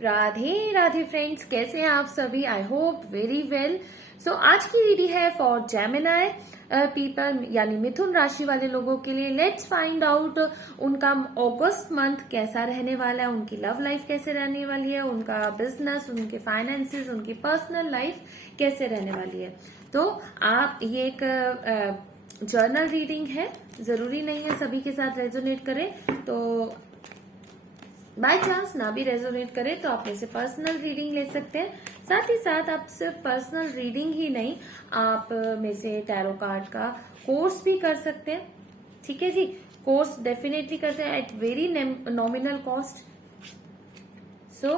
Radhe Radhe friends, कैसे हैं आप सभी? I hope very well. So आज की रीडिंग है फॉर जेमिनाई पीपल, यानी मिथुन राशि वाले लोगों के लिए। लेट्स फाइंड आउट उनका अगस्त मंथ कैसा रहने वाला है, उनकी लव लाइफ कैसे रहने वाली है, उनका बिजनेस, उनके फाइनेंसेस, उनकी पर्सनल लाइफ कैसे रहने वाली है। तो आप ये एक जर्नल रीडिंग है, जरूरी नहीं है सभी के साथ रेजोनेट करे, तो बाय चांस ना भी रेजोनेट करे तो आप में से पर्सनल रीडिंग ले सकते हैं। साथ ही साथ आप सिर्फ पर्सनल रीडिंग ही नहीं, आप में से टैरो कार्ड का कोर्स भी कर सकते हैं। ठीक है जी, कोर्स डेफिनेटली करते हैं at very nominal cost. So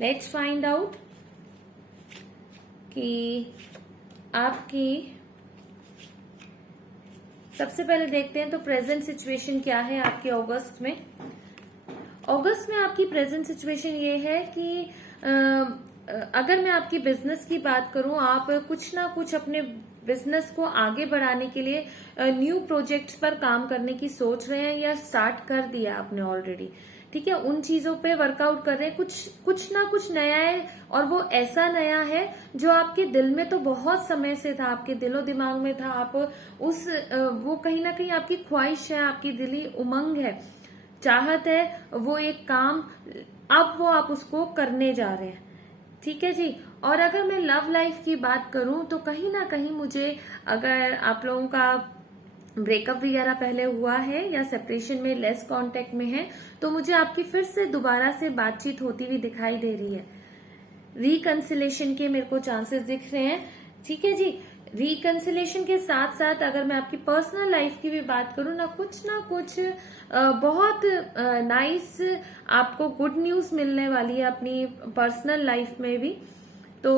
let's find out कि आपकी, सबसे पहले देखते हैं तो प्रेजेंट सिचुएशन क्या है आपके अगस्त में। अगस्त में आपकी प्रेजेंट सिचुएशन ये है कि अगर मैं आपकी बिजनेस की बात करूं, आप कुछ ना कुछ अपने बिजनेस को आगे बढ़ाने के लिए न्यू प्रोजेक्ट्स पर काम करने की सोच रहे हैं या स्टार्ट कर दिया आपने ऑलरेडी। ठीक है, उन चीजों पे वर्कआउट कर रहे हैं। कुछ ना कुछ नया है, और वो ऐसा नया है जो आपके दिल में तो बहुत समय से था, आपके दिलो दिमाग में था। आप वो कहीं ना कहीं आपकी ख्वाहिश है, आपकी दिली उमंग है, चाहत है, वो एक काम, अब वो आप उसको करने जा रहे हैं। ठीक है जी। और अगर मैं लव लाइफ की बात करूं तो कहीं ना कहीं मुझे, अगर आप लोगों का ब्रेकअप वगैरह पहले हुआ है या सेपरेशन में लेस कांटेक्ट में है, तो मुझे आपकी फिर से दोबारा से बातचीत होती हुई दिखाई दे रही है। रिकंसिलेशन के मेरे को चांसेस दिख रहे हैं। ठीक है जी। रिकंसिलेशन के साथ साथ अगर मैं आपकी पर्सनल लाइफ की भी बात करूं ना कुछ बहुत नाइस आपको गुड न्यूज मिलने वाली है अपनी पर्सनल लाइफ में भी। तो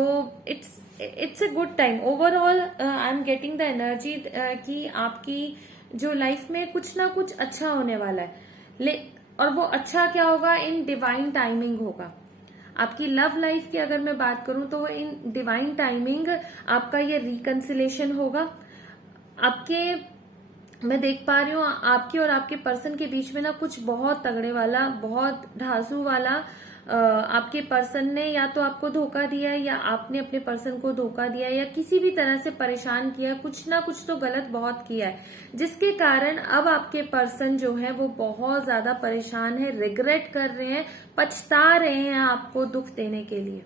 it's a good time overall. I am getting the energy कि आपकी जो लाइफ में कुछ ना कुछ अच्छा होने वाला है। और वो अच्छा क्या होगा? इन डिवाइन टाइमिंग होगा। आपकी लव लाइफ की अगर मैं बात करूं तो इन डिवाइन टाइमिंग आपका ये रिकंसिलेशन होगा। मैं देख पा रही हूँ आपके और आपके पर्सन के बीच में ना कुछ बहुत तगड़े वाला, बहुत ढांसू वाला आपके पर्सन ने या तो आपको धोखा दिया है, या आपने अपने पर्सन को धोखा दिया है, या किसी भी तरह से परेशान किया है। कुछ ना कुछ तो गलत बहुत किया है, जिसके कारण अब आपके पर्सन जो है वो बहुत ज्यादा परेशान है, रिग्रेट कर रहे हैं, पछता रहे हैं आपको दुख देने के लिए।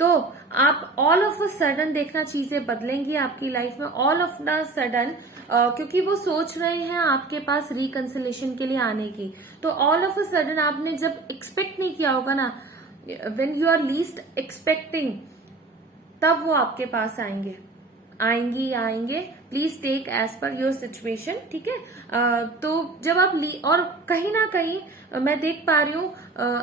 तो आप ऑल ऑफ अ सडन देखना चीजें बदलेंगी आपकी लाइफ में, ऑल ऑफ द सडन, क्योंकि वो सोच रहे हैं आपके पास रिकंसिलेशन के लिए आने की। तो ऑल ऑफ अ सडन आपने जब एक्सपेक्ट नहीं किया होगा ना, when you are least expecting, तब वो आपके पास आएंगे। प्लीज टेक एज पर योर सिचुएशन। ठीक है। तो जब आप और कहीं ना कहीं मैं देख पा रही हूँ,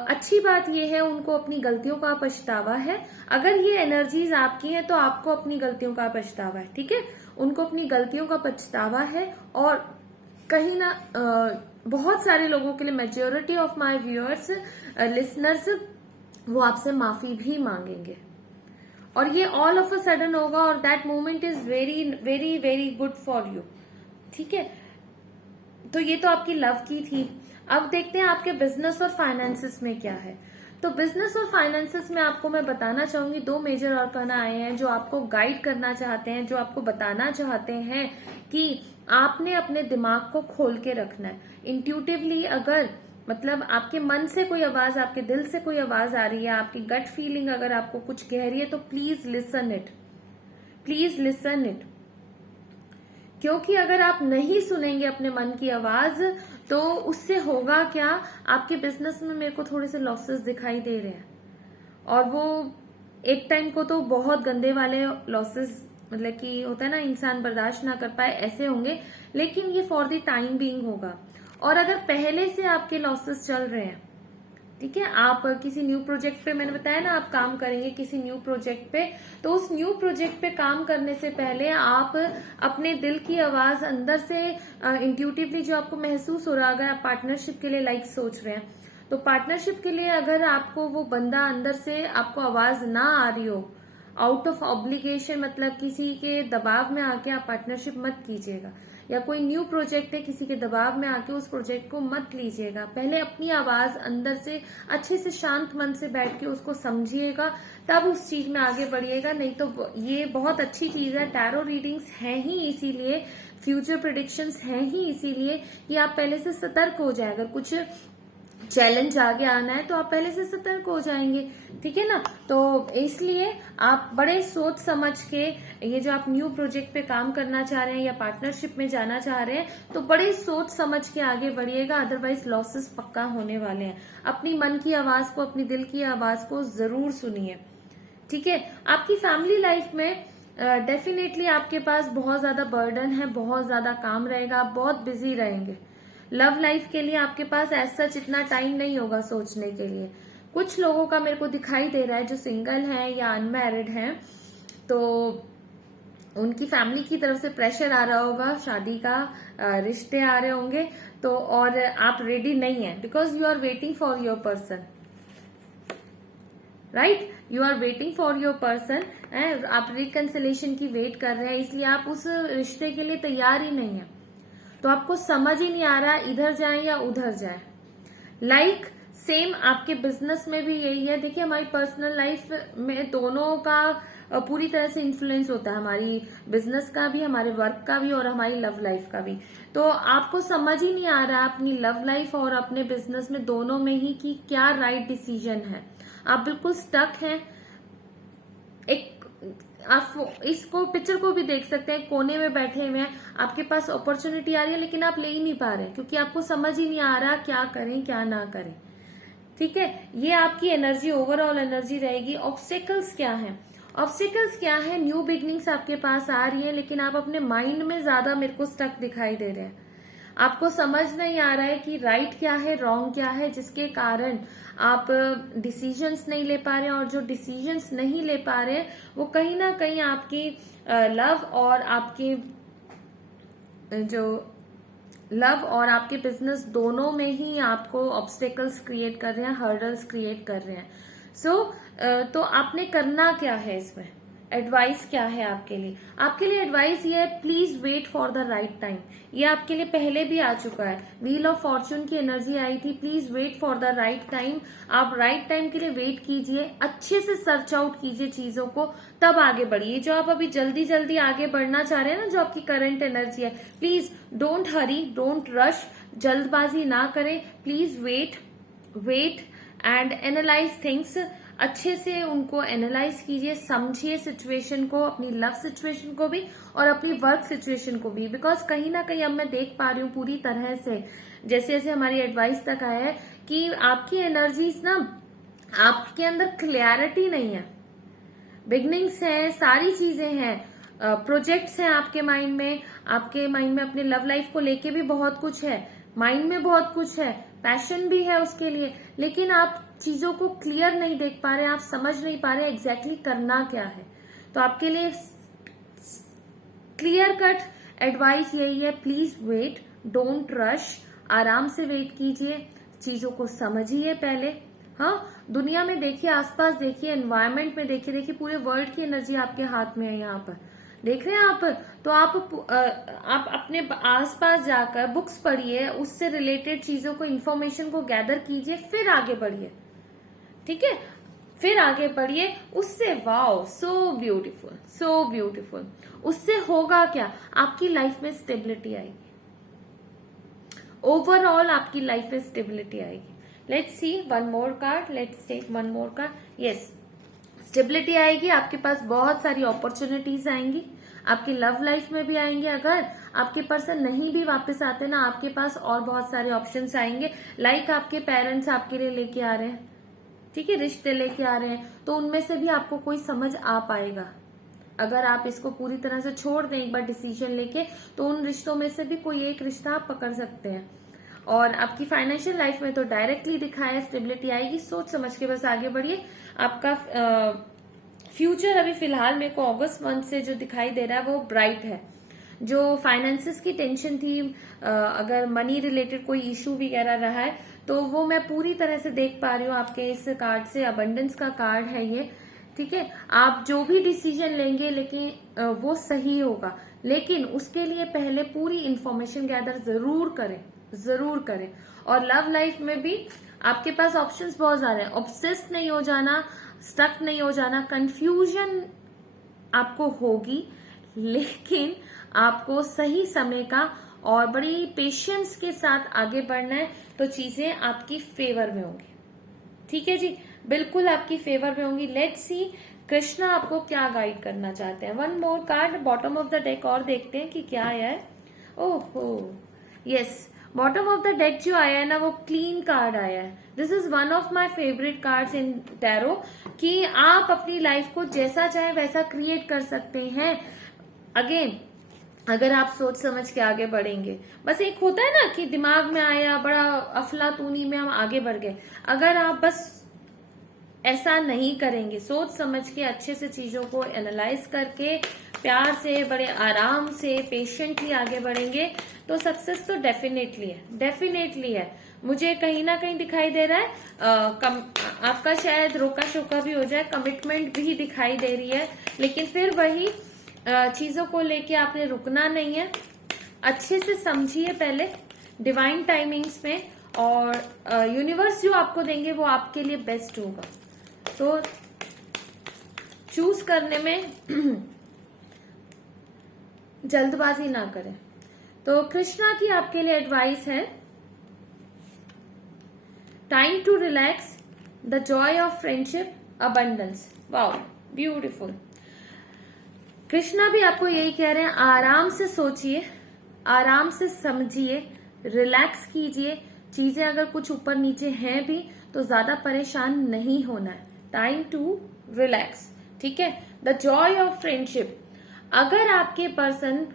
अच्छी बात यह है उनको अपनी गलतियों का पछतावा है। अगर ये एनर्जीज आपकी हैं तो आपको अपनी गलतियों का पछतावा है। ठीक है, उनको अपनी गलतियों का पछतावा है। और कहीं ना बहुत सारे लोगों के लिए, majority of my viewers, listeners, वो आपसे माफी भी मांगेंगे। और ये ऑल ऑफ अ सडन होगा, और that moment is very very very good for you. ठीक है, तो ये तो आपकी लव की थी। अब देखते हैं आपके बिजनेस और फाइनेंसेस में क्या है। तो बिजनेस और फाइनेंसेस में आपको मैं बताना चाहूंगी, दो मेजर आर्काना आए हैं जो आपको गाइड करना चाहते हैं, जो आपको बताना चाहते हैं कि आपने अपने दिमाग को खोल के रखना है। इंट्यूटिवली, अगर मतलब आपके मन से कोई आवाज, आपके दिल से कोई आवाज आ रही है, आपकी गट फीलिंग अगर आपको कुछ कह रही है, तो please listen it, please listen it. क्योंकि अगर आप नहीं सुनेंगे अपने मन की आवाज, तो उससे होगा क्या, आपके बिजनेस में मेरे को थोड़े से लॉसेस दिखाई दे रहे हैं। और वो एक टाइम को तो बहुत गंदे वाले लॉसेस, मतलब कि होता है ना इंसान बर्दाश्त ना कर पाए, ऐसे होंगे। लेकिन ये फॉर द टाइम बीइंग होगा। और अगर पहले से आपके लॉसेस चल रहे हैं, ठीक है, आप किसी न्यू प्रोजेक्ट पे, मैंने बताया ना आप काम करेंगे किसी न्यू प्रोजेक्ट पे, तो उस न्यू प्रोजेक्ट पे काम करने से पहले आप अपने दिल की आवाज अंदर से इंट्यूटिवली जो आपको महसूस हो रहा है, अगर आप पार्टनरशिप के लिए लाइक सोच रहे हैं, तो पार्टनरशिप के लिए अगर आपको वो बंदा अंदर से आपको आवाज ना आ रही हो, आउट ऑफ ऑब्लिगेशन, मतलब किसी के दबाव में आके आप पार्टनरशिप मत कीजिएगा। या कोई न्यू प्रोजेक्ट है, किसी के दबाव में आके उस प्रोजेक्ट को मत लीजिएगा। पहले अपनी आवाज अंदर से अच्छे से शांत मन से बैठ के उसको समझिएगा, तब उस चीज में आगे बढ़िएगा। नहीं तो ये बहुत अच्छी चीज है, टैरो रीडिंग्स है ही इसीलिए, फ्यूचर प्रेडिक्शंस हैं ही इसीलिए कि आप पहले से सतर्क हो जाए। अगर कुछ चैलेंज आगे आना है तो आप पहले से सतर्क हो जाएंगे, ठीक है ना। तो इसलिए आप बड़े सोच समझ के, ये जो आप न्यू प्रोजेक्ट पे काम करना चाह रहे हैं या पार्टनरशिप में जाना चाह रहे हैं, तो बड़े सोच समझ के आगे बढ़िएगा, अदरवाइज लॉसेस पक्का होने वाले हैं। अपनी मन की आवाज को, अपनी दिल की आवाज को जरूर सुनिए, ठीक है। आपकी फैमिली लाइफ में डेफिनेटली आपके पास बहुत ज्यादा बर्डन है, बहुत ज्यादा काम रहेगा, आप बहुत बिजी रहेंगे। लव लाइफ के लिए आपके पास ऐसा इतना टाइम नहीं होगा सोचने के लिए। कुछ लोगों का मेरे को दिखाई दे रहा है जो सिंगल हैं या अनमैरिड हैं, तो उनकी फैमिली की तरफ से प्रेशर आ रहा होगा, शादी का रिश्ते आ रहे होंगे, तो और आप रेडी नहीं है, because you are waiting for your person, right. You are waiting for your person, आप रिकंसिलेशन की वेट कर रहे हैं, इसलिए आप उस रिश्ते के लिए तैयार ही नहीं है। तो आपको समझ ही नहीं आ रहा इधर जाए या उधर जाए। लाइक सेम आपके बिजनेस में भी यही है। देखिए, हमारी पर्सनल लाइफ में दोनों का पूरी तरह से इन्फ्लुएंस होता है, हमारी बिजनेस का भी, हमारे वर्क का भी और हमारी लव लाइफ का भी। तो आपको समझ ही नहीं आ रहा अपनी लव लाइफ और अपने बिजनेस में दोनों में ही कि क्या राइट डिसीजन है। आप बिल्कुल स्टक हैं। एक आप इसको पिक्चर को भी देख सकते हैं, कोने में बैठे हुए हैं, आपके पास अपॉर्चुनिटी आ रही है लेकिन आप ले ही नहीं पा रहे क्योंकि आपको समझ ही नहीं आ रहा क्या करें क्या ना करें, ठीक है। ये आपकी एनर्जी, ओवरऑल एनर्जी रहेगी। ऑब्स्टेकल्स क्या है? ऑब्स्टेकल्स क्या है? न्यू बिगनिंग्स आपके पास आ रही है, लेकिन आप अपने माइंड में ज्यादा मेरे को स्टक दिखाई दे रहे हैं। आपको समझ नहीं आ रहा है कि राइट क्या है, रॉन्ग क्या है, जिसके कारण आप डिसीजंस नहीं ले पा रहे हैं। और जो डिसीजंस नहीं ले पा रहे वो कहीं ना कहीं आपकी लव और आपके बिजनेस दोनों में ही आपको ऑब्स्टेकल्स क्रिएट कर रहे हैं, हर्डल्स क्रिएट कर रहे हैं। तो आपने करना क्या है इसमें? एडवाइस क्या है आपके लिए? आपके लिए एडवाइस ये है, please wait for the right time. ये आपके लिए पहले भी आ चुका है, व्हील ऑफ फॉर्चून की एनर्जी आई थी, please wait for the right time. आप राइट टाइम के लिए वेट कीजिए, अच्छे से सर्च आउट कीजिए चीजों को, तब आगे बढ़िए। जो आप अभी जल्दी जल्दी आगे बढ़ना चाह रहे हैं ना, जो आपकी करंट एनर्जी है, please don't hurry, don't rush, जल्दबाजी ना करें। Please wait and analyse things. अच्छे से उनको एनालाइज कीजिए, समझिए सिचुएशन को, अपनी लव सिचुएशन को भी और अपनी वर्क सिचुएशन को भी। बिकॉज कहीं ना कहीं अब मैं देख पा रही हूँ पूरी तरह से, जैसे जैसे हमारी एडवाइस तक आया है, कि आपकी एनर्जीज ना, आपके अंदर क्लैरिटी नहीं है। बिगनिंग्स है, सारी चीजें हैं, प्रोजेक्ट्स हैं आपके माइंड में, अपने लव लाइफ को लेके भी बहुत कुछ है, माइंड में बहुत कुछ है, पैशन भी है उसके लिए, लेकिन आप चीजों को क्लियर नहीं देख पा रहे, आप समझ नहीं पा रहे एग्जैक्टली करना क्या है। तो आपके लिए क्लियर कट एडवाइस यही है, प्लीज वेट, डोंट रश, आराम से वेट कीजिए, चीजों को समझिए पहले। हाँ, दुनिया में देखिए, आसपास देखिए, एनवायरमेंट में देखिए, पूरे वर्ल्ड की एनर्जी आपके हाथ में है। यहाँ पर देख रहे हैं आप, तो आप अपने आसपास जाकर बुक्स पढ़िए, उससे रिलेटेड चीजों को, इन्फॉर्मेशन को गैदर कीजिए, फिर आगे बढ़िए, ठीक है। फिर आगे बढ़िए, उससे wow, so beautiful, so beautiful. उससे होगा क्या? आपकी लाइफ में स्टेबिलिटी आएगी, ओवरऑल आपकी लाइफ में स्टेबिलिटी आएगी। Let's see one more card, let's take one more card. Yes, stability आएगी, आपके पास बहुत सारी अपॉर्चुनिटीज आएंगी, आपकी लव लाइफ में भी आएंगे। अगर आपके पर्सन नहीं भी वापस आते ना, आपके पास और बहुत सारे ऑप्शंस आएंगे। लाइक आपके पेरेंट्स आपके लिए लेके आ रहे हैं, ठीक है, रिश्ते लेके आ रहे हैं, तो उनमें से भी आपको कोई समझ आ पाएगा। अगर आप इसको पूरी तरह से छोड़ दें एक बार डिसीजन लेके, तो उन रिश्तों में से भी कोई एक रिश्ता आप पकड़ सकते हैं। और आपकी फाइनेंशियल लाइफ में तो डायरेक्टली दिखा है, स्टेबिलिटी आएगी, सोच समझ के बस आगे बढ़िए। आपका फ्यूचर अभी फिलहाल मेरे को अगस्त मंथ से जो दिखाई दे रहा है वो ब्राइट है। जो फाइनेंसेस की टेंशन थी, अगर मनी रिलेटेड कोई इशू वगैरह रहा है, तो वो मैं पूरी तरह से देख पा रही हूँ आपके इस कार्ड से। अबंडेंस का कार्ड है ये, ठीक है, आप जो भी डिसीजन लेंगे लेकिन वो सही होगा, लेकिन उसके लिए पहले पूरी इंफॉर्मेशन गैदर जरूर करें। और लव लाइफ में भी आपके पास ऑप्शंस बहुत ज्यादा है। ऑब्सेस्ड नहीं हो जाना, स्टक नहीं हो जाना। कंफ्यूजन आपको होगी, लेकिन आपको सही समय का और बड़ी पेशेंस के साथ आगे बढ़ना है, तो चीजें आपकी फेवर में होंगी। ठीक है जी, बिल्कुल आपकी फेवर में होंगी। लेट्स सी कृष्णा आपको क्या गाइड करना चाहते हैं। One more card bottom of the deck और देखते हैं कि क्या आया है। ओहो yes, bottom of the deck जो आया है ना, वो क्लीन कार्ड आया है। This is one of my favourite cards in tarot, कि आप अपनी लाइफ को जैसा चाहे वैसा क्रिएट कर सकते हैं। अगेन, अगर आप सोच समझ के आगे बढ़ेंगे, बस एक होता है ना कि दिमाग में आया, बड़ा अफलातूनी में हम आगे बढ़ गए। अगर आप बस ऐसा नहीं करेंगे, सोच समझ के अच्छे से चीजों को एनालाइज करके प्यार से, बड़े आराम से, पेशेंटली आगे बढ़ेंगे, तो सक्सेस तो डेफिनेटली है। मुझे कहीं ना कहीं दिखाई दे रहा है आपका शायद रोका शोका भी हो जाए, कमिटमेंट भी दिखाई दे रही है, लेकिन फिर वही चीजों को लेके आपने रुकना नहीं है। अच्छे से समझिए पहले डिवाइन टाइमिंग्स में, और यूनिवर्स जो आपको देंगे वो आपके लिए बेस्ट होगा। तो चूज करने में जल्दबाजी ना करें। तो कृष्णा की आपके लिए एडवाइस है, time to relax, the joy of friendship, abundance. Wow, beautiful. Krishna भी आपको यही कह रहे हैं, आराम से सोचिए, आराम से समझिए, रिलैक्स कीजिए। चीजें अगर कुछ ऊपर नीचे हैं भी तो ज्यादा परेशान नहीं होना है। टाइम टू रिलैक्स, ठीक है। द जॉय ऑफ फ्रेंडशिप, अगर आपके पर्सन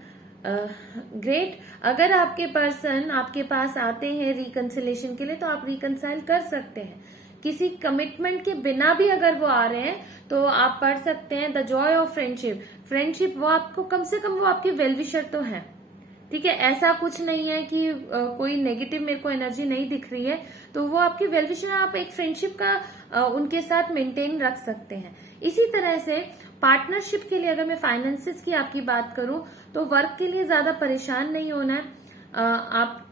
ग्रेट, अगर आपके पर्सन आपके पास आते हैं रिकंसिलेशन के लिए, तो आप रिकंसाइल कर सकते हैं। किसी कमिटमेंट के बिना भी अगर वो आ रहे हैं तो आप पढ़ सकते हैं द जॉय ऑफ फ्रेंडशिप। वो आपको कम से कम, वो आपके वेलविशर तो है, ठीक है। ऐसा कुछ नहीं है कि कोई नेगेटिव मेरे को एनर्जी नहीं दिख रही है, तो वो आपके वेलविशर, आप एक फ्रेंडशिप का उनके साथ मेंटेन रख सकते हैं। इसी तरह से पार्टनरशिप के लिए अगर मैं फाइनेंसेस की आपकी बात करूं, तो वर्क के लिए ज्यादा परेशान नहीं होना है। आप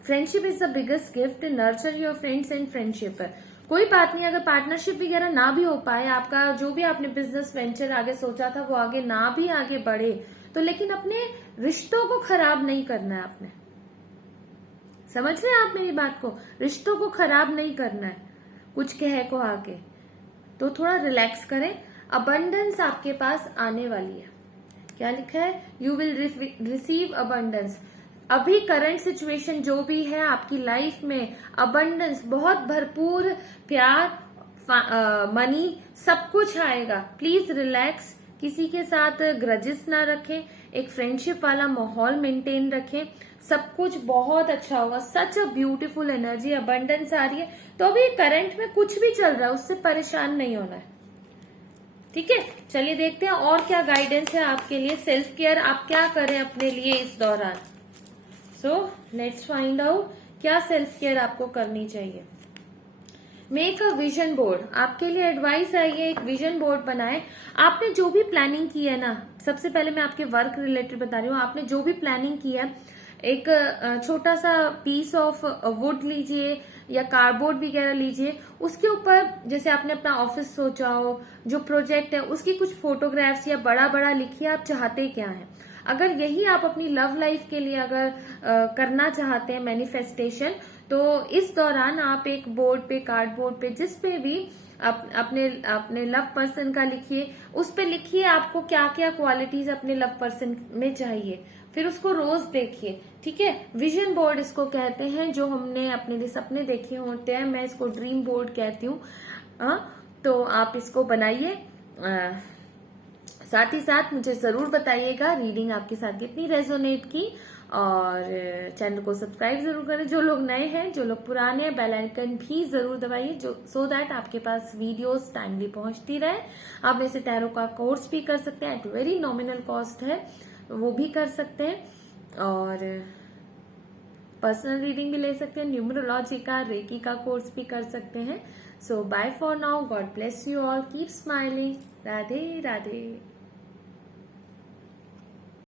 friendship is the biggest gift, nurture your friends and friendship. कोई बात नहीं, अगर पार्टनरशिप वगैरह ना भी हो पाए, आपका जो भी आपने बिजनेस वेंचर आगे सोचा था वो आगे ना भी आगे बढ़े, तो लेकिन अपने रिश्तों को खराब नहीं करना है आपने। समझ रहे हैं आप मेरी बात को? रिश्तों को खराब नहीं करना है कुछ कहे को आगे, तो थोड़ा रिलैक्स करें। अबंडेंस आपके पास आने वाली है। क्या लिखा है? You will receive abundance. अभी करंट सिचुएशन जो भी है आपकी लाइफ में, अबंडेंस, बहुत भरपूर प्यार, मनी, सब कुछ आएगा। प्लीज रिलैक्स, किसी के साथ ग्रजेस ना रखें, एक फ्रेंडशिप वाला माहौल मेंटेन रखें, सब कुछ बहुत अच्छा होगा। सच अ ब्यूटीफुल एनर्जी, अबंडेंस आ रही है। तो अभी करंट में कुछ भी चल रहा है उससे परेशान नहीं होना है, ठीक है। चलिए देखते हैं और क्या गाइडेंस है आपके लिए। सेल्फ केयर आप क्या करें अपने लिए इस दौरान। सो लेट्स फाइंड आउट क्या सेल्फ केयर आपको करनी चाहिए। मेक अ विजन बोर्ड, आपके लिए एडवाइस आई है, एक विजन बोर्ड बनाए। आपने जो भी प्लानिंग की है ना, सबसे पहले मैं आपके वर्क रिलेटेड बता रही हूँ, आपने जो भी प्लानिंग की है, एक छोटा सा पीस ऑफ वुड लीजिए या कार्डबोर्ड वगैरह लीजिए। उसके ऊपर जैसे आपने अपना ऑफिस सोचा हो, जो प्रोजेक्ट है उसकी कुछ फोटोग्राफ्स या बड़ा बड़ा लिखिए, आप चाहते क्या हैं। अगर यही आप अपनी लव लाइफ के लिए अगर करना चाहते हैं मैनिफेस्टेशन, तो इस दौरान आप एक बोर्ड पे, कार्डबोर्ड पे, जिस पे भी अपने लव पर्सन का लिखिए। उस पे लिखिए आपको क्या क्या क्वालिटीज अपने लव पर्सन में चाहिए, फिर उसको रोज देखिए, ठीक है। विजन बोर्ड इसको कहते हैं, जो हमने अपने लिए सपने देखे होते हैं, मैं इसको ड्रीम बोर्ड कहती हूँ। तो आप इसको बनाइए। साथ ही साथ मुझे जरूर बताइएगा रीडिंग आपके साथ कितनी रेजोनेट की, और चैनल को सब्सक्राइब जरूर करें जो लोग नए हैं। जो लोग पुराने हैं, बेल आइकन भी जरूर दबाइए, जो सो दैट आपके पास वीडियोस टाइमली पहुंचती रहे। आप वैसे टैरो का कोर्स भी कर सकते हैं, एट वेरी नॉमिनल कॉस्ट है, वो भी कर सकते हैं। और पर्सनल रीडिंग भी ले सकते हैं, न्यूमरोलॉजी का, रेकी का कोर्स भी कर सकते हैं। So bye for now, God bless you all, keep smiling, Radhe Radhe.